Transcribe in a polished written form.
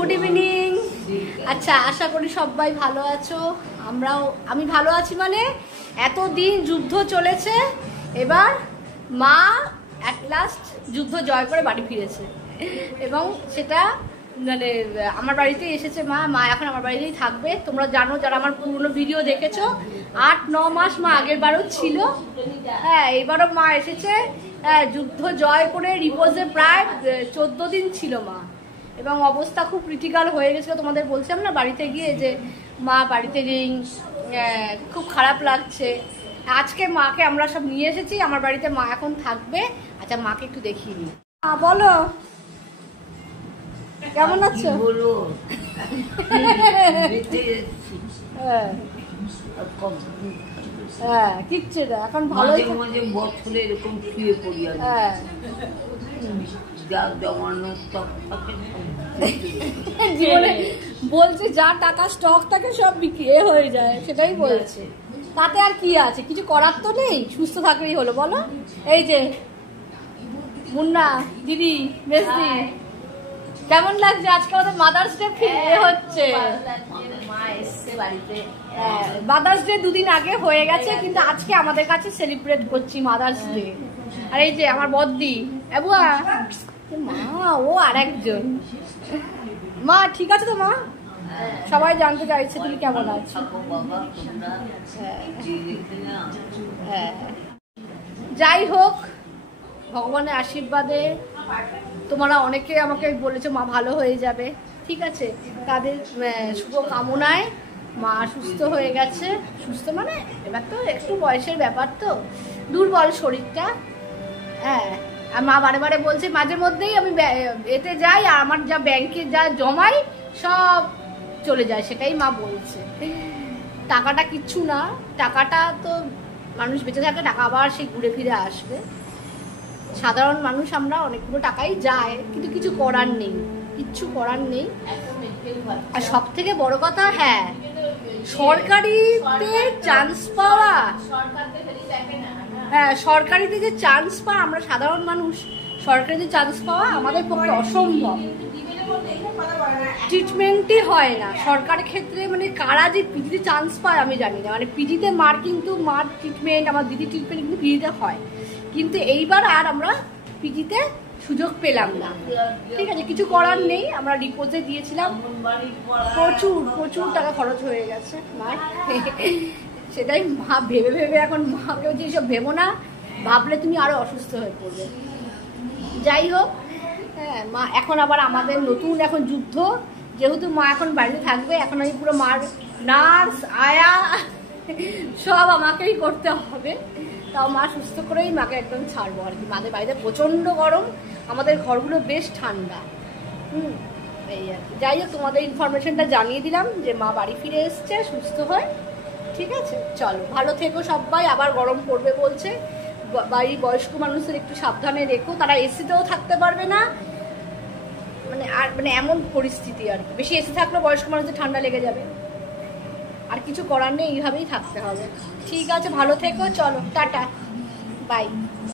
Good evening. আচ্ছা, আশা করি সবাই ভালো আছো। আমি ভালো আছি। মানে এতদিন যুদ্ধ চলেছে, এবার মা অ্যাট লাস্ট যুদ্ধ জয় করে বাড়ি ফিরেছে এবং সেটা মানে আমার বাড়িতেই এসেছে। মা এখন আমার বাড়িতেই থাকবে। তোমরা জানো, যারা আমার পুরনো ভিডিও দেখেছো, 8-9 মাস মা আগের বারও ছিল। হ্যাঁ, এবারও মা এসেছে। হ্যাঁ, যুদ্ধ জয় করে রিপোজে প্রায় 14 দিন ছিল মা, এবং অবস্থা খুব ক্রিটিক্যাল হয়ে গেছিলো। তোমাদের বলছিলাম না বাড়িতে গিয়ে যে মা বাড়িতে নেই, খুব খারাপ লাগছে। আজকে মাকে আমরা সব নিয়ে এসেছি আমার বাড়িতে, মা এখন থাকবে। আচ্ছা, মাকে একটু দেখিয়ে নিই। বলো, কেমন আছো? হ্যাঁ, কিচ্ছু না, এখন ভালো। মাঝে বছরে এরকম শুয়ে পড়ি। হ্যাঁ, যা জমানো স্টক থাকে জীবনে বলছে, যা টাকা স্টক থাকে সব বিক্রি হয়ে যায়, সেটাই বলছে। তাতে আর কি আছে, কিছু করার তো নেই, সুস্থ থাকলেই হলো। বলো, এই যে মুন্না দিদি, মেজদি, কেমন লাগছে? আজকে আমাদের মাদার্স ডে হচ্ছে। মা এসছে বাড়িতে। মাদার্স ডে 2 দিন আগে হয়ে গেছে, কিন্তু আজকে আমাদের কাছে সেলিব্রেট করছি মাদার্স ডে। আর এই যে আমার বদ্দি এবুয়া, মা ও আর একজন মা। ঠিক আছে তো মা? সবাই জানতে চাইছে তুমি কেমন আছো। হ্যাঁ, যাই হোক, ভগবানের আশীর্বাদে তোমরা অনেকে আমাকে বলেছো মা ভালো হয়ে যাবে। ঠিক আছে, তাদের শুভ কামনায় মা সুস্থ হয়ে গেছে। সুস্থ মানে এবার তো একটু বয়সের ব্যাপার, তো দুর্বল শরীরটা। হ্যাঁ, আর মা বারে বারে বলছে, মাঝে মধ্যেই আমি এতে যাই আর আমার যা ব্যাংকে যা জমাই সব চলে যায়, সেটাই মা বলছে। টাকাটা কিচ্ছু না, টাকাটা তো মানুষ বেঁচে থাকে, টাকা আবার সে ঘুরে ফিরে আসবে। সাধারণ মানুষ আমরা, অনেকগুলো টাকাই যায়, কিন্তু কিছু করার নেই, কিচ্ছু করার নেই। আর সব থেকে বড় কথা, হ্যাঁ, সরকারিতে চান্স পাওয়া, হ্যাঁ সরকারিতে যে চান্স পাওয়া, আমরা সাধারণ মানুষ সরকারিতে চান্স পাওয়া আমাদের পক্ষে অসম্ভব। ট্রিটমেন্টই হয় না সরকারের ক্ষেত্রে। মানে কারা যে পিজিতে চান্স পায় আমি জানি না। মানে পিজিতে মার ট্রিটমেন্ট, আমার দিদি ট্রিটমেন্ট কিন্তু পিজিতে হয়, কিন্তু এইবার আর আমরা পিজিতে সুযোগ পেলাম না। ঠিক আছে, কিছু করার নেই। আমরা রিপোর্টে দিয়েছিলাম, প্রচুর টাকা খরচ হয়ে গেছে মার। সেটাই মা ভেবে ভেবে এখন মাকে বলছি, এসব ভেবো না, ভাবলে তুমি আরো অসুস্থ হয়ে পড়বে। যাই হোক, হ্যাঁ, মা এখন আবার আমাদের নতুন এখন যুদ্ধ, যেহেতু মা এখন বাড়িতে থাকবে, এখন আমি পুরো মার নার্স, আয়া সব আমাকেই করতে হবে। তাও মা সুস্থ করেই মাকে একদম ছাড়বো আর কি। মাদের বাড়িতে প্রচণ্ড গরম, আমাদের ঘরগুলো বেশ ঠান্ডা। এই আর কি। যাই হোক, তোমাদের ইনফরমেশনটা জানিয়ে দিলাম যে মা বাড়ি ফিরে এসছে সুস্থ হয়ে। ঠিক আছে, চলো, ভালো থেকো সবাই। আবার গরম পড়বে বলছে, বাড়ির বয়স্ক মানুষদের একটু সাবধানে রেখো, তারা এসিতেও থাকতে পারবে না। মানে এমন পরিস্থিতি আর কি। বেশি এসি থাকলে বয়স্ক মানুষদের ঠান্ডা লেগে যাবে, আর কিছু করার নেই, এইভাবেই থাকতে হবে। ঠিক আছে, ভালো থেকো, চলো, টাটা, বাই।